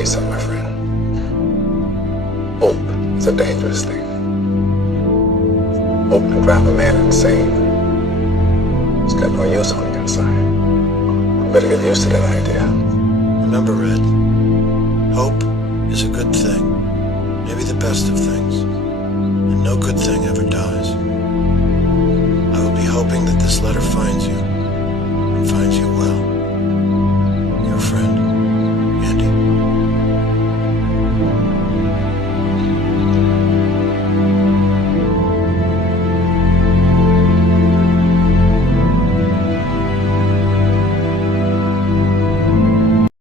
tell you something, my friend. Hope is a dangerous thing. Hope can drive a man insane. It's got no use on the inside. You better get used to that idea. Remember, Red, hope is a good thing, maybe the best of things, and no good thing ever dies. I will be hoping that this letter finds you, and finds you well.